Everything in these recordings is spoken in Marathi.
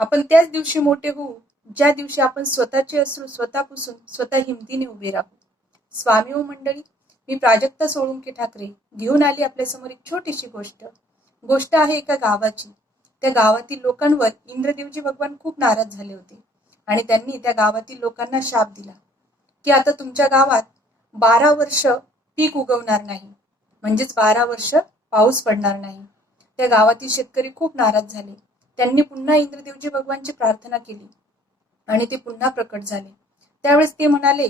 आपण त्याच दिवशी मोठे होऊ ज्या दिवशी आपण स्वतःचे अश्रू स्वतः पुसून स्वतः हिमतीने उभे राहू. स्वामी ओ मंडळी, मी प्राजक्ता सोळुंके ठाकरे घेऊन आली आपल्यासमोर एक छोटीशी गोष्ट आहे एका गावाची. त्या गावातील लोकांवर इंद्रदेवजी भगवान खूप नाराज झाले होते आणि त्यांनी त्या गावातील लोकांना शाप दिला की आता तुमच्या गावात 12 वर्ष पीक उगवणार नाही, म्हणजेच 12 वर्ष पाऊस पडणार नाही. त्या गावातील शेतकरी खूप नाराज झाले. त्यांनी पुन्हा इंद्रदेवजी भगवानची प्रार्थना केली आणि ते पुन्हा प्रकट झाले. त्यावेळेस ते म्हणाले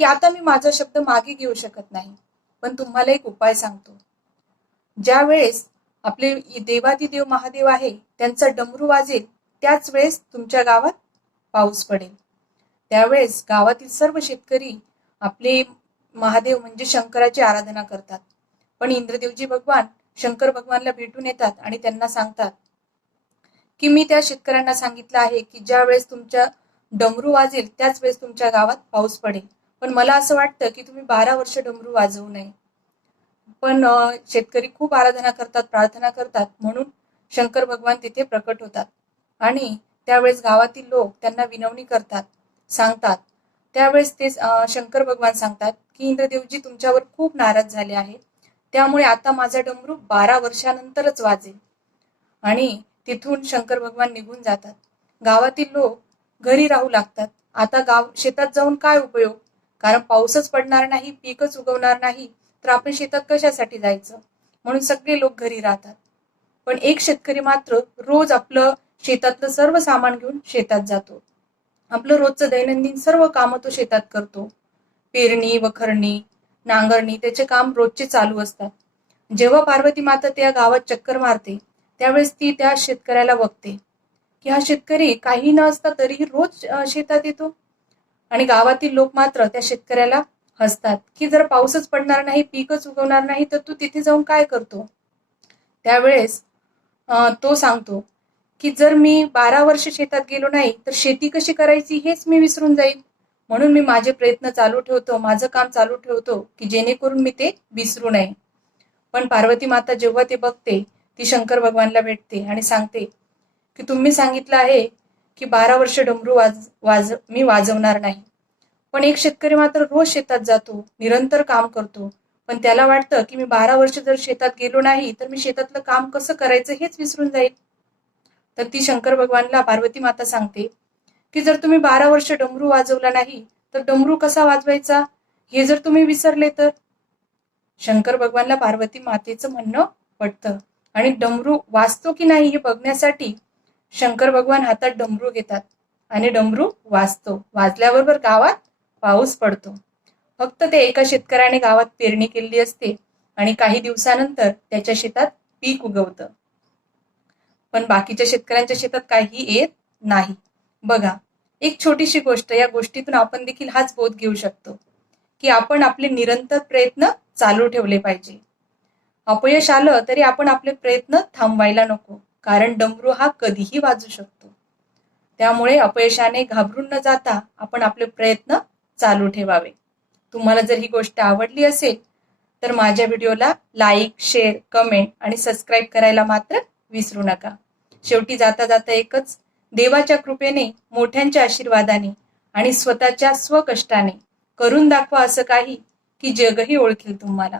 की आता मी माझा शब्द मागे घेऊ शकत नाही, पण तुम्हाला एक उपाय सांगतो. ज्या वेळेस आपले देवादिदेव महादेव आहे त्यांचा डमरू वाजेल त्याच वेळेस तुमच्या गावात पाऊस पडेल. त्यावेळेस गावातील सर्व शेतकरी आपले महादेव म्हणजे शंकराची आराधना करतात. पण इंद्रदेवजी भगवान शंकर भगवानला भेटून येतात आणि त्यांना सांगतात की मी त्या शेतकऱ्यांना सांगितलं आहे की ज्या वेळेस तुमच्या डमरू वाजेल त्याच वेळेस तुमच्या गावात पाऊस पडेल, पण मला असं वाटतं की तुम्ही 12 वर्ष डमरू वाजवू नये. पण शेतकरी खूप आराधना करतात, प्रार्थना करतात, म्हणून शंकर भगवान तिथे प्रकट होतात आणि त्यावेळेस गावातील लोक त्यांना विनवणी करतात, सांगतात. त्यावेळेस ते शंकर भगवान सांगतात की इंद्रदेवजी तुमच्यावर खूप नाराज झाले आहे, त्यामुळे आता माझा डमरू 12 वर्षानंतरच वाजेल. आणि तिथून शंकर भगवान निघून जातात. गावातील लोक घरी राहू लागतात. आता शेतात जाऊन काय उपयोग, कारण पाऊसच पडणार नाही, पीकच उगवणार नाही, तर आपण शेतात कशासाठी जायचं, म्हणून सगळे लोक घरी राहतात. पण एक शेतकरी मात्र रोज आपलं शेतातलं सर्व सामान घेऊन शेतात जातो. आपलं रोजचं दैनंदिन सर्व कामं तो शेतात करतो. पेरणी, वखरणी, नांगरणी त्याचे काम रोजचे चालू असतात. जेव्हा पार्वती माता त्या गावात चक्कर मारते त्यावेळेस ती त्या शेतकऱ्याला बघते की हा शेतकरी काही न असता तरीही रोज शेतात येतो. आणि गावातील लोक मात्र त्या शेतकऱ्याला हसतात की जर पाऊसच पडणार नाही, पीकच उगवणार नाही, तर तू तिथे जाऊन काय करतो. त्यावेळेस तो सांगतो की जर मी 12 वर्ष शेतात गेलो नाही तर शेती कशी करायची हेच मी विसरून जाईल, म्हणून मी माझे प्रयत्न चालू ठेवतो, माझं काम चालू ठेवतो की जेणेकरून मी ते विसरू नये. पण पार्वती माता जेव्हा ते बघते ती शंकर भगवानला भेटते आणि सांगते की तुम्ही सांगितलं आहे की 12 वर्ष डमरू मी वाजवणार नाही. पण एक शेतकरी मात्र रोज शेतात जातो, निरंतर काम करतो, पण त्याला वाटतं की मी 12 वर्ष जर शेतात गेलो नाही तर मी शेतातलं काम कसं करायचं हेच विसरून जाईल. तर ती शंकर भगवानला पार्वती माता सांगते की जर तुम्ही 12 वर्ष डमरू वाजवला नाही तर डमरू कसा वाजवायचा हे जर तुम्ही विसरले तर. शंकर भगवानला पार्वती मातेचं म्हणणं पटतं आणि डमरू वाजतो की नाही हे बघण्यासाठी शंकर भगवान हातात डमरू घेतात आणि डमरू वाजतो. वाजल्याबरोबर गावात पाऊस पडतो. फक्त ते एका शेतकऱ्याने गावात पेरणी केलेली असते आणि काही दिवसानंतर त्याच्या शेतात पीक उगवतं, पण बाकीच्या शेतकऱ्यांच्या शेतात काही येत नाही. बघा, एक छोटीशी गोष्ट, या गोष्टीतून आपण देखील हाच बोध घेऊ शकतो की आपण आपले निरंतर प्रयत्न चालू ठेवले पाहिजे. अपयश आलं तरी आपण आपले प्रयत्न थांबवायला नको, कारण डमरू हा कधीही वाजू शकतो. त्यामुळे अपयशाने घाबरून न जाता आपण आपले प्रयत्न चालू ठेवावे. तुम्हाला जर ही गोष्ट आवडली असेल तर माझ्या व्हिडिओला लाईक, शेअर, कमेंट आणि सबस्क्राईब करायला मात्र विसरू नका. शेवटी जाता जाता एकच, देवाच्या कृपेने, मोठ्यांच्या आशीर्वादाने आणि स्वतःच्या स्वकष्टाने करून दाखवा असं काही की जगही ओळखेल तुम्हाला.